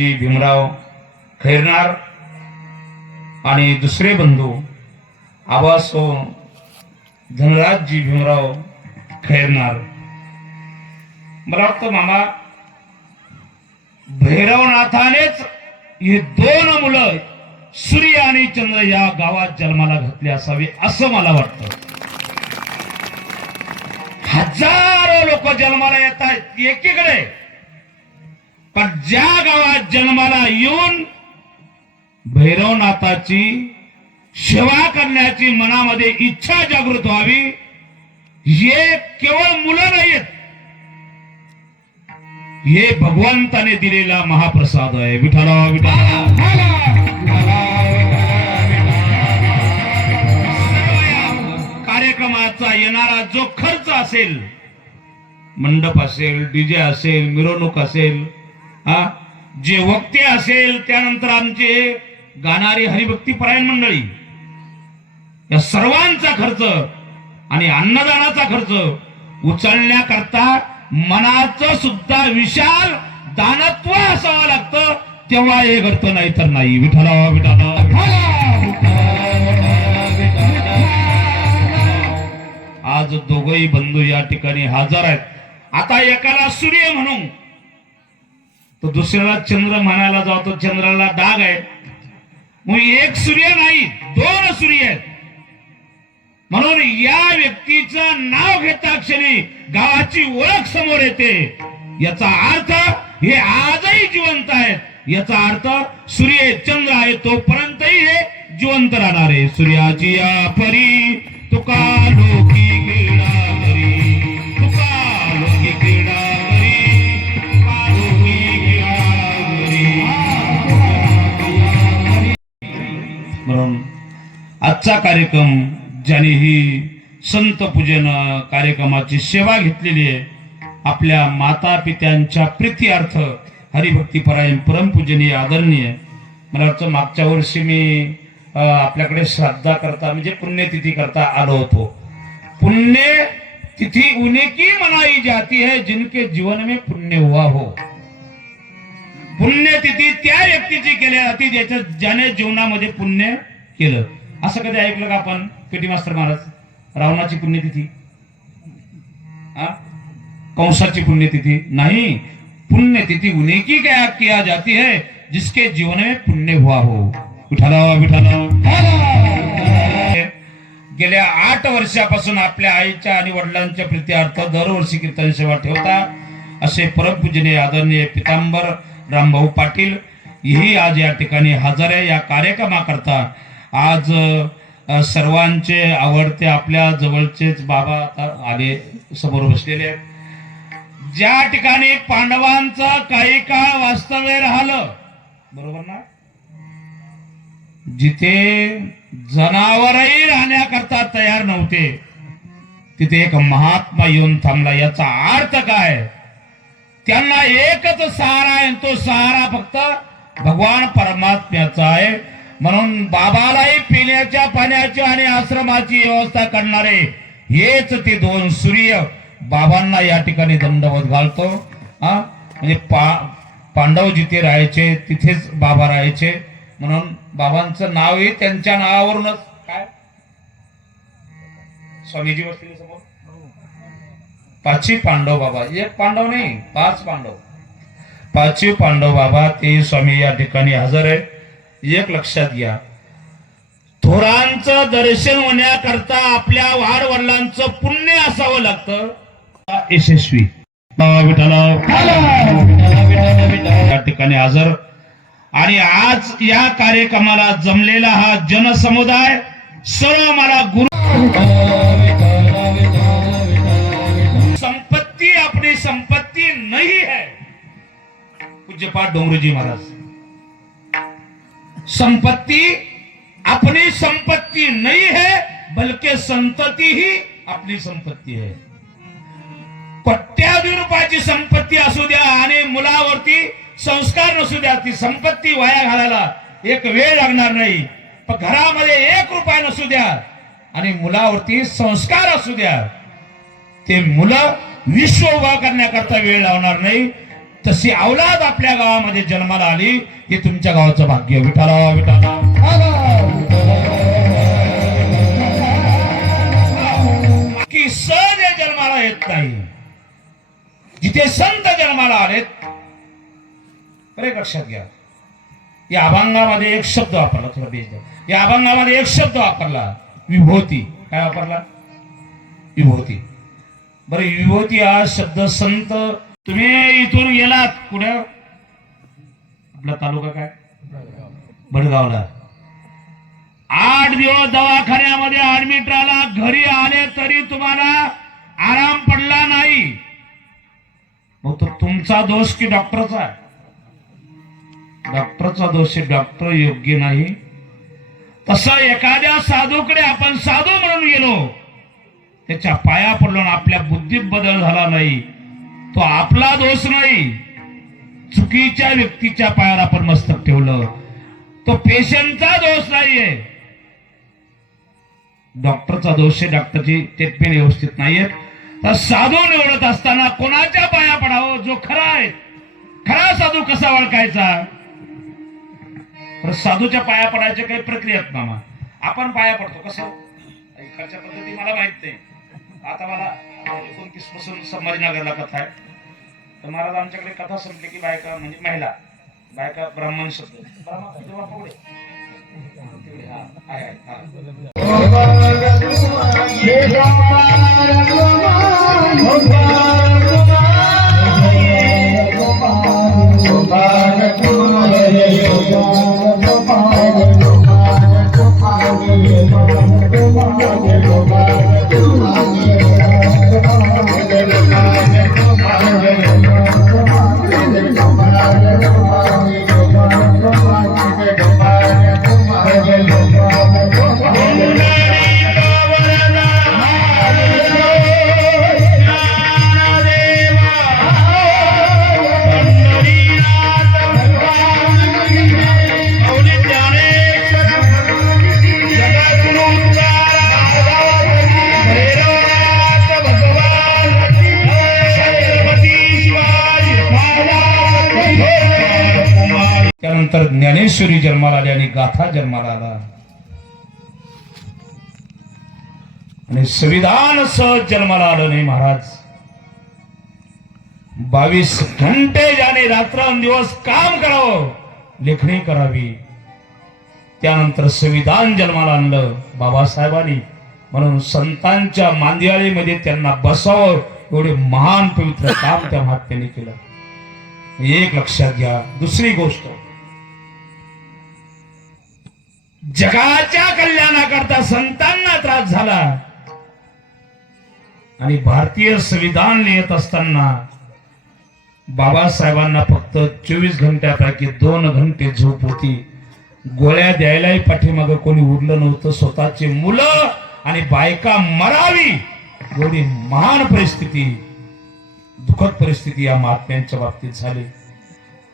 धनराजजी भीमराव खैरनार आणि दुसरे बंधू आबासो धनराजजी भीमराव खैरनार. मला वाटतं मामा भैरवनाथानेच ही दोन मुलं सूर्य आणि चंद्र या गावात जन्माला घातले असावे असं मला वाटतं. हजारो लोक जन्माला येत आहेत एकीकडे. पण ज्या गावात जन्माला येऊन भैरवनाथाची सेवा करण्याची मनामध्ये इच्छा जागृत व्हावी हे केवळ मुलं नाहीत हे भगवंताने दिलेला महाप्रसाद आहे. विठाला विठाला कार्यक्रमाचा येणारा जो खर्च असेल मंडप असेल डीजे असेल मिरवणूक असेल हा? जे वक्ते असेल त्यानंतर आमचे गाणारी हरिभक्ती परायण मंडळी. या सर्वांचा खर्च आणि अन्नदानाचा खर्च उचलण्याकरता मनाचं सुद्धा विशाल दानत्व असावं लागतं तेव्हा हे घडतं नाही. तर नाही विठाला विठाला आज दोघही बंधू या ठिकाणी हजर आहेत. आता एकाला सूर्य म्हणू तो दुसऱ्याला चंद्र म्हणायला जातो चंद्राला डाग आहे. मग एक सूर्य नाही दोन सूर्य आहेत. म्हणून या व्यक्तीचं नाव घेता क्षणी गावाची ओळख समोर येते. याचा अर्थ हे आजही जिवंत आहेत. याचा अर्थ सूर्य चंद्र आहे तोपर्यंतही हे जिवंत राहणार. आहे सूर्याची या परी तुका लोकी म्हणून आजचा कार्यक्रम ज्याने ही संत पूजन कार्यक्रमाची सेवा घेतलेली आहे आपल्या माता पित्यांच्या प्रीत्यर्थ हरिभक्तीपरायण परमपूजनीय आदरणीय. मला वाटतं मागच्या वर्षी मी आपल्याकडे श्रद्धा करता म्हणजे पुण्यतिथी करता आलो होतो. पुण्य तिथी उन्हें की मनाई जाती है जिनके जीवन में पुण्य हुआ हो. पुण्यतिथी त्या व्यक्तीची केली जाते ज्याच्या ज्याने जीवनामध्ये पुण्य केलं. असं कधी ऐकलं का आपण पेटी मास्तर महाराज? रावणाची पुण्यतिथी. कंसाची पुण्यतिथी. नाही. पुण्यतिथी उन्हीं की क्या किया जाती है जिसके जीवन में पुण्य हुआ हो. विठाला विठाला गेल्या आठ वर्षापासून आपल्या आईच्या आणि वडिलांच्या प्रीत्यार्थ दरवर्षी कीर्तन सेवा ठेवता असे परमपूजनीय आदरणीय पितांबर रामभाऊ पाटील ही आज या ठिकाणी हजर आहे. या कार्यक्रमाकरता आज सर्वांचे आवडते आपल्या जवळचेच बाबा आले समोर बसलेले आहेत. ज्या ठिकाणी पांडवांचा काही काळ वास्तव्य राहिलं बरोबर ना? जिथे जनावरही राहण्याकरता तयार नव्हते तिथे एक महात्मा येऊन थांबला. याचा अर्थ काय? त्यांना एकच सहारा आहे तो सहारा फक्त भगवान परमात्म्याचा आहे. म्हणून बाबालाही पिण्याच्या पाण्याची आणि आश्रमाची व्यवस्था करणारे हेच ते दोन सूर्य बाबांना या ठिकाणी दंडवत घालतो. हा? म्हणजे पा पांडव जिथे राहायचे तिथेच बाबा राहायचे. म्हणून बाबांचं नावही त्यांच्या नावावरूनच. काय? स्वामीजी बसलेले समोर? पाचवी पांडव बाबा. एक पांडव नाही पाच पांडव. पाचवी पांडव बाबा ते स्वामी या ठिकाणी हजर आहे एक लक्षात घ्या. थोरांचं दर्शन होण्याकरता आपल्या वाड वडिलांचं पुण्य असावं लागतं. यशस्वी. या ठिकाणी हजर. आणि आज या कार्यक्रमाला जमलेला हा जनसमुदाय सर्व मला गुरु संपत्ति अपनी संपत्ति नहीं है पूज्यपाठ डोंगरूजी महाराज. संपत्ति अपनी संपत्ति नहीं है बल्कि संतति ही अपनी संपत्ति है। कोट्यावधी रुपयाची संपत्ती असू द्या आणि मुलावरती संस्कार नसू द्या ती संपत्ती वाया घालायला एक वेळ लागणार नाही. पण घरामध्ये एक रुपया नसू द्या आणि मुलावरती संस्कार असू द्या. ते मुलं विश्व उभा करण्याकरता वेळ लावणार नाही. तशी अवलाद आपल्या गावामध्ये जन्माला आली हे तुमच्या गावाचं भाग्य. विठाला विठाला की सण या जन्माला येत नाही. जिथे संत जन्माला आलेत अरे लक्षात घ्या. या अभंगामध्ये एक शब्द वापरला थोडा बेस या अभंगामध्ये एक शब्द वापरला विभूती. काय वापरला? विभूती. बरं विभूती हा शब्द संत तुम्ही इथून गेलात कुठे? आपला तालुका काय? भडगावला. आठ दिवस दवाखान्यामध्ये ऍडमिट राहिला घरी आले तरी तुम्हाला आराम पडला नाही. मग तो तुमचा दोष की डॉक्टरचा? डॉक्टरचा दोष आहे डॉक्टर योग्य नाही. तसं एखाद्या साधूकडे आपण साधू म्हणून गेलो त्याच्या पाया पडलो आणि आपल्या बुद्धीत बदल झाला नाही. तो आपला दोष नाही. चुकीच्या व्यक्तीच्या पायावर आपण मस्तक ठेवलं. तो पेशंटचा दोष नाहीये. डॉक्टरचा दोष आहे डॉक्टरची ट्रीटमेंट व्यवस्थित नाहीये. तर साधू निवडत असताना कोणाच्या पाया पडावं? जो खरा आहे. खरा साधू कसा ओळखायचा? तर साधूच्या पाया पडायच्या काही प्रक्रिया आहेत मामा. आपण पाया पडतो. कसं? पद्धती मला माहीत नाही. आता मला एकोणतीसपासून संभाजीनगरला कथा आहे. तर महाराज आमच्याकडे कथा संपली की बायका म्हणजे महिला बायका ब्राह्मण शब्द. ब्राह्मण. त्यानंतर ज्ञानेश्वरी जन्माला आली आणि गाथा जन्माला आला. आणि संविधान सहज जन्माला आलं नाही महाराज. बावीस घंटे ज्याने रात्रंदिवस काम करावं लेखणी करावी. त्यानंतर संविधान जन्माला आणलं बाबासाहेबांनी. म्हणून संतांच्या मांदियाळीमध्ये त्यांना बसावं एवढे महान पवित्र काम त्या महात्म्याने केलं. एक लक्षात घ्या दुसरी गोष्ट. जगाच्या कल्याणाकरता संतांना त्रास झाला. आणि भारतीय संविधान लिहित असताना बाबासाहेबांना फक्त चोवीस घंट्यापैकी दोन घंटे झोप होती. गोळ्या द्यायलाही पाठीमागं कोणी उरलं नव्हतं. स्वतःची मुलं आणि बायका मरावी एवढी महान परिस्थिती दुःखद परिस्थिती या महात्म्यांच्या बाबतीत झाली.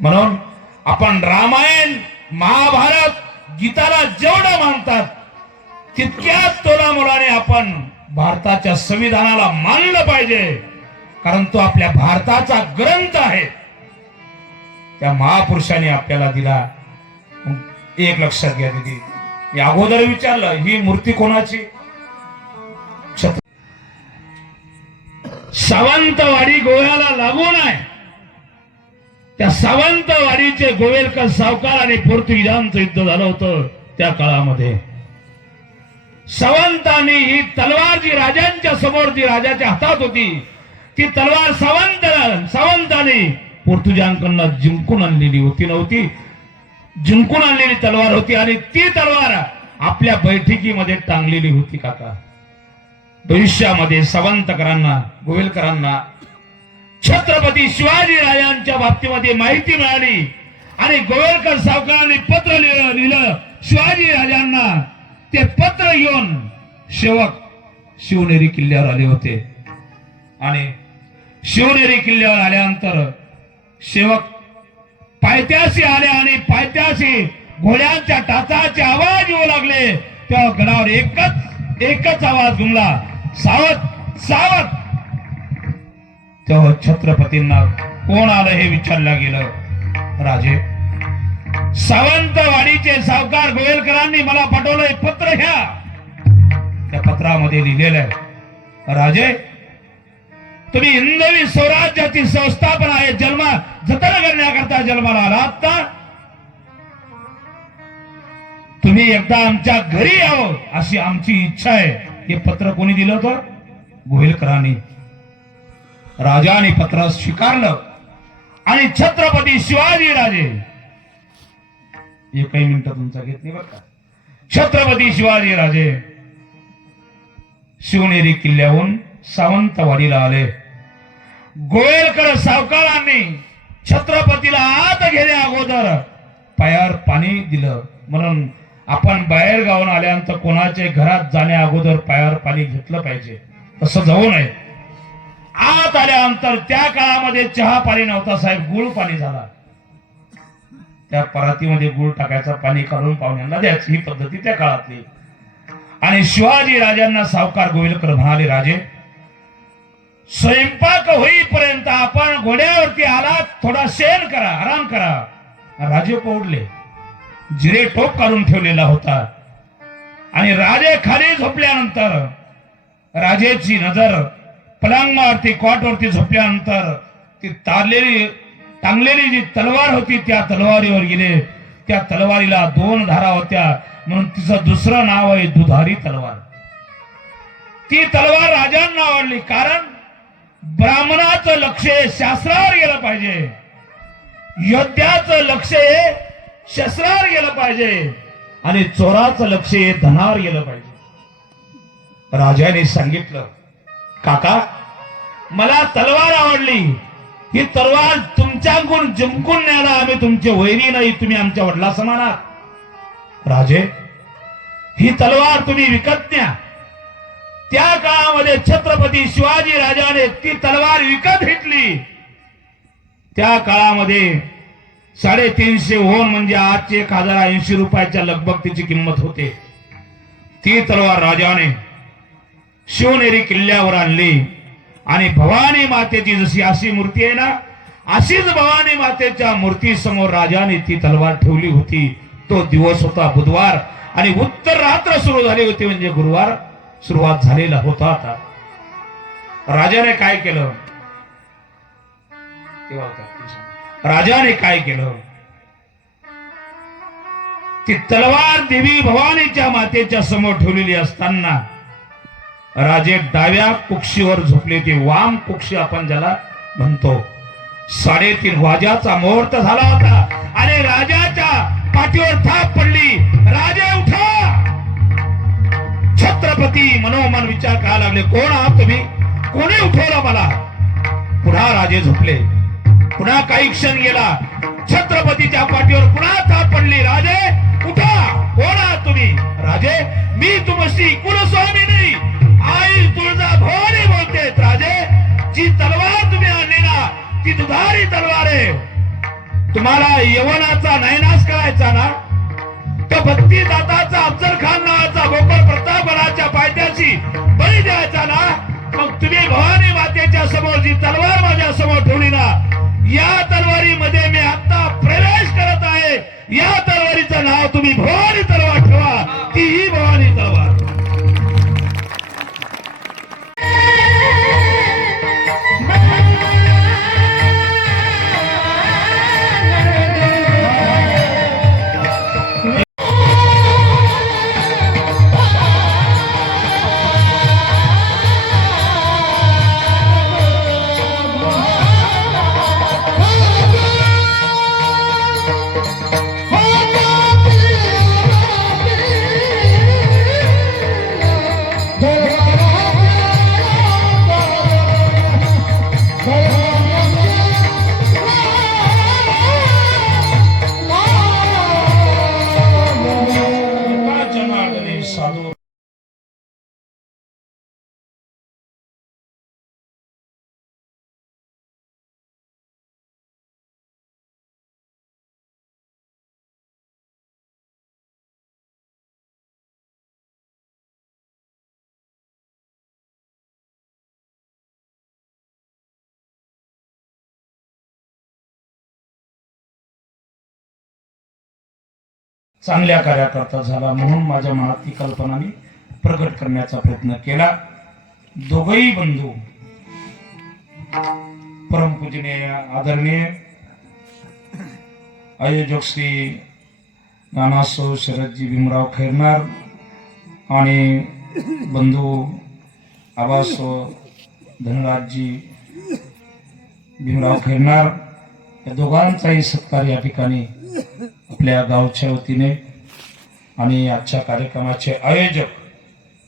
म्हणून आपण रामायण महाभारत गीताला जेवढं मानतात तितक्याच तोला मुलाने आपण भारताच्या संविधानाला मानलं पाहिजे. कारण तो आपल्या भारताचा ग्रंथ आहे. त्या महापुरुषाने आपल्याला दिला. एक लक्षात घ्या दिदी. मी अगोदर विचारलं ही मूर्ती कोणाची? सावंतवाडी गोव्याला लागून आहे. त्या सावंतवाडीचे गोवेलकर सावकार आणि पोर्तुगीजांचं युद्ध झालं होतं त्या काळामध्ये. सावंतांनी ही तलवार जी राजांच्या समोर जी राजाच्या हातात होती ती तलवार सावंत सावंताने पोर्तुगीजांकडनं जिंकून आणलेली होती नव्हती. जिंकून आणलेली तलवार होती आणि ती तलवार आपल्या बैठकीमध्ये टांगलेली होती काका. भविष्यामध्ये सावंतकरांना गोवेलकरांना छत्रपती शिवाजी राजांच्या बाबतीमध्ये माहिती मिळाली. आणि गोवेलकर सावकारांनी पत्र लिहिलं लिहिलं शिवाजी राजांना ते पत्र घेऊन सेवक शिवनेरी किल्ल्यावर आले होते. आणि शिवनेरी किल्ल्यावर आल्यानंतर सेवक पायथ्याशी आले आणि पायथ्याशी घोड्यांच्या टाचाचे आवाज येऊ लागले. तेव्हा गडावर एकच एकच आवाज घुमला. सावध सावध तेव्हा छत्रपतींना कोण आलं हे विचारलं गेलं? राजे सावंतवाडीचे सावकार गोयलकरांनी मला पाठवलंय पत्र घ्या. त्या पत्रामध्ये लिहिलेलं आहे राजे तुम्ही हिंदवी स्वराज्याची संस्थापना आहे जन्म जतन करण्याकरता जन्माला आलात का? तुम्ही एकदा आमच्या घरी यावं अशी आमची इच्छा आहे. हे पत्र कोणी दिलं होतं? गोहिलकरांनी राजाने पत्र स्वीकारलं. आणि छत्रपती शिवाजी राजे. एकही मिनिट तुमचा घेत नाही बरं का? छत्रपती शिवाजी राजे शिवनेरी किल्ल्याहून सावंतवाडीला आले. गोयलकर सावकारांनी छत्रपतीला आत घेण्या अगोदर पायावर पाणी दिलं. म्हणून आपण बाहेर गावून आल्यानंतर कोणाच्या घरात जाण्या अगोदर पायावर पाणी घेतलं पाहिजे. तसं जाऊ नये. आत आल्यानंतर त्या काळामध्ये चहा पाणी नव्हता साहेब. गुळ पाणी झाला. त्या परातीमध्ये गुळ टाकायचा पाणी काढून पाहुण्यांना द्यायची. ही पद्धती त्या काळातली. आणि शिवाजी राजांना सावकार गोविलकर म्हणाले राजे स्वयंपाक होईपर्यंत आपण घोड्यावरती आलात थोडा शेण करा आराम करा. राजे पोडले. जिरे टोप काढून ठेवलेला होता. आणि राजे खाली झोपल्यानंतर राजेची नजर पलंगावरती कॉटवरती झोपल्यानंतर ती तारलेली टांगलेली जी तलवार होती त्या तलवारीवर गेले. त्या तलवारीला दोन धारा होत्या. म्हणून तिचं दुसरं नाव आहे दुधारी तलवार. ती तलवार राजांना आवडली. कारण ब्राह्मणाचं लक्ष शास्त्रावर गेलं पाहिजे. योद्ध्याचं लक्ष हे शस्त्रावर गेलं पाहिजे. आणि चोराचं लक्ष हे धनावर गेलं पाहिजे. राजाने सांगितलं काका मला तलवार आवडली. ही तलवार तुमच्याकडून जिंकून न्यायला आम्ही तुमचे वैरी नाही तुम्ही आमच्या वडला समानात राजे ही तलवार तुम्ही विकत न्या. त्या काळामध्ये छत्रपती शिवाजी राजाने ती तलवार विकत घेतली. त्या काळामध्ये साडेतीनशे होऊन म्हणजे आजचे एक हजार ऐंशी रुपयाच्या लगभग तिची किंमत होते. ती तलवार राजाने शिवनेरी किल्ल्यावर आणली. आणि भवानी मातेची जशी अशी मूर्ती आहे ना अशीच भवानी मातेच्या मूर्ती समोर राजाने ती तलवार ठेवली होती. तो दिवस होता बुधवार आणि उत्तर रात्र सुरू झाली होती म्हणजे गुरुवार. सुरुवात झालेला होता आता. राजाने काय केलं? राजाने काय केलं? ती तलवार देवी भवानीच्या मातेच्या समोर ठेवलेली असताना राजे डाव्या कुक्षीवर झोपले ते वाम कुक्षी आपण ज्याला म्हणतो. साडेतीन वाजाचा मुहूर्त झाला होता. आणि राजाच्या पाठीवर थाप पडली. राजे उठा! छत्रपती मनोमन विचार करायला लागले. कोण आहात तुम्ही? कोणी उठवला मला? पुन्हा राजे झोपले. पुन्हा काही क्षण गेला. छत्रपतीच्या पाठीवर पुन्हा थाप पडली. राजे उठा! कोण आहात तुम्ही? राजे मी तुमशी कुलस्वामी दुधारी तलवार. आहे तुम्हाला यवनाचा नयनाश करायचा ना तो भक्ती दाताचा अफजल खान नावाचा गोपाळ प्रतापराच्या पायथ्याशी बळी द्यायचा ना मग तुम्ही भवानी मातेच्या समोर जी तलवार माझ्यासमोर ठेवली ना या तलवारीमध्ये मी आता प्रवेश करत आहे. या तलवारीचं नाव तुम्ही भवानी तलवार ठेवा. ती ही भवानी तलवार. चांगल्या कार्याकर्ता झाला म्हणून माझ्या मनात ती कल्पना मी प्रकट करण्याचा प्रयत्न केला. दोघही बंधू परमपूजनीय आदरणीय आयोजक श्री नानासो शरदजी भीमराव खैरनार आणि बंधू आबासो धनराजजी भीमराव खैरनार या दोघांचाही सत्कार या ठिकाणी आपल्या गावच्या वतीने आणि आजच्या कार्यक्रमाचे आयोजक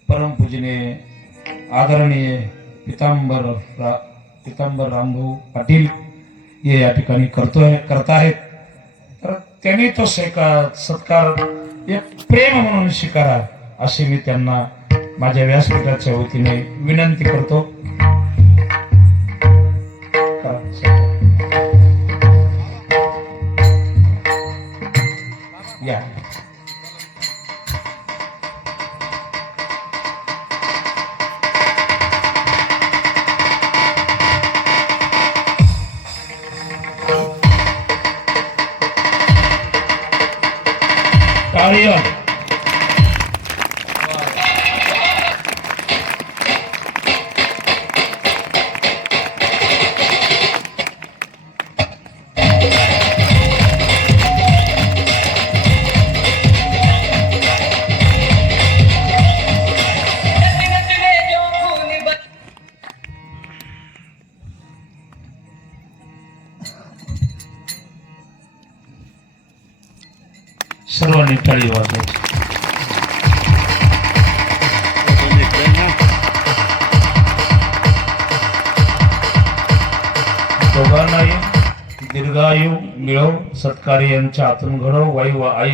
परमपूजने आदरणीय पितांबर रा पितांबर रामभाऊ पाटील हे या ठिकाणी करतोय करत आहेत. तर त्यांनी तो स्वीकार सत्कार एक प्रेम म्हणून स्वीकारा असे मी त्यांना माझ्या व्यासपीठाच्या वतीने विनंती करतो. टाळी वाजवायची दोघांनाही दीर्घायू मिळव सत्कार्यांच्या हातून घडव वायू आई